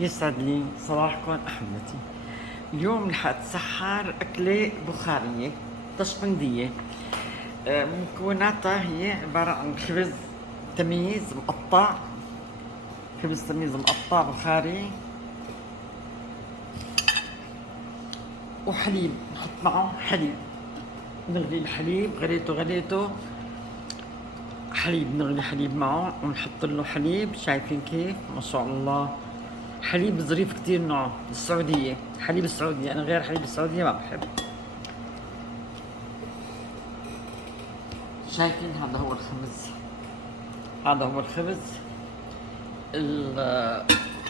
يسعد لي صباحكم أحبتي. اليوم رح أتسحر أكلة بخارية تشقندية. مكوناتها هي عبارة عن خبز تميز مقطع، خبز تميز مقطع بخاري وحليب، نحط معه حليب، نغلي الحليب غليته حليب، نغلي حليب معه ونحط له حليب. شايفين كيف؟ ما شاء الله، حليب ظريف كتير، نوعه السعودية، حليب السعودية. أنا غير حليب السعودية ما بحب. شايفين؟ هذا هو الخبز، هذا هو الخبز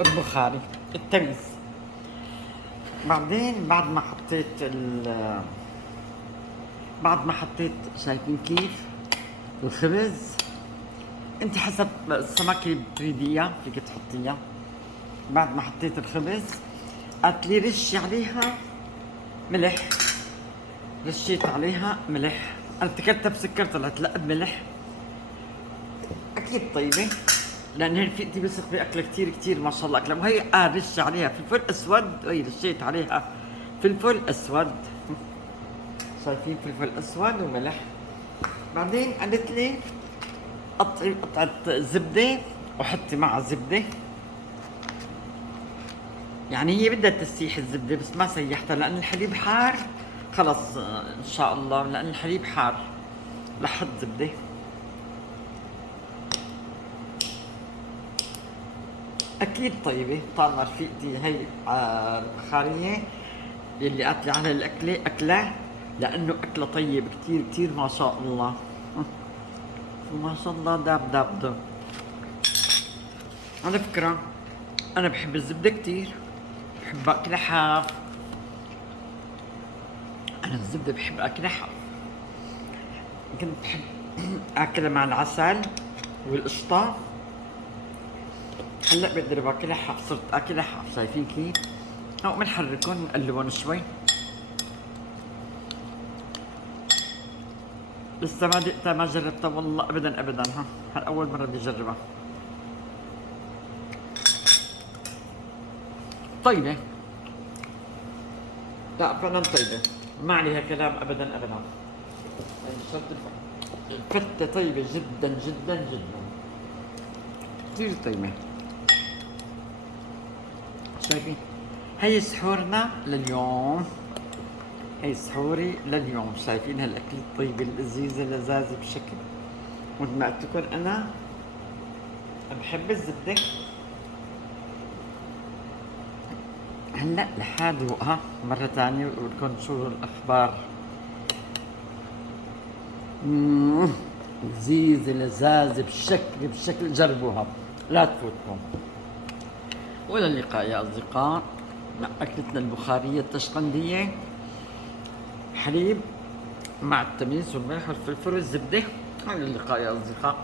البخاري التميز. بعدين بعد ما حطيت شايفين كيف الخبز؟ انت حسب السمكة اللي بتريديها فيك تحطيها. بعد ما حطيت الخبز قالت لي رشي عليها ملح، رشيت عليها ملح. انا افتكرتها بسكر، طلعت لا بملح. اكيد طيبه لان هي رفيقتي بثق باكلها كثير كثير ما شاء الله اكلها. وهي رش عليها فلفل اسود، وهي رشيت عليها فلفل اسود. شايفين؟ فلفل اسود وملح. بعدين قالت لي قطعي قطعه زبده وحطي معها زبده. يعني هي بدها تسيح الزبده بس ما سيحتها لان الحليب حار. خلص ان شاء الله، لان الحليب حار لحط زبده. اكيد طيبه طالما رفيقتي هي البخاريه اللي قالت لي على الاكله اكله، لانه اكله طيب كثير كثير ما شاء الله. ما شاء الله داب داب داب. على فكره انا بحب الزبده كثير، بحب اكلها حاف. انا الزبده بحب اكلها حاف. كنت بحب اكلها مع العسل والقشطه. هلا بقدر باكلها حاف، صرت اكلها حاف. شايفين كيف؟ او بنحركهم نقلبهم شوي. لسه ما دقتها ما جربتها والله ابدا ابدا. هاي اول مره بدي اجربها. طيبه، لا فعلا طيبه، ما عليها كلام ابدا ابدا. الفتة طيبة جدا جدا جدا، كثير طيبة. شايفين؟ هي سحورنا لليوم، هي سحوري لليوم. شايفين هالاكل الطيبة اللذيذة اللذاذة بشكل. مثل ما قلت لكم انا بحب الزبدة. هلا لحد ذوقها مرة ثانية وأقول لكم شو الأخبار. لذيذة لذاذة بشكل جربوها لا تفوتكم. وإلى اللقاء يا أصدقاء مع أكلتنا البخارية التشقندية. حليب مع التميس والملح والفلفل والزبدة. إلى اللقاء يا أصدقاء.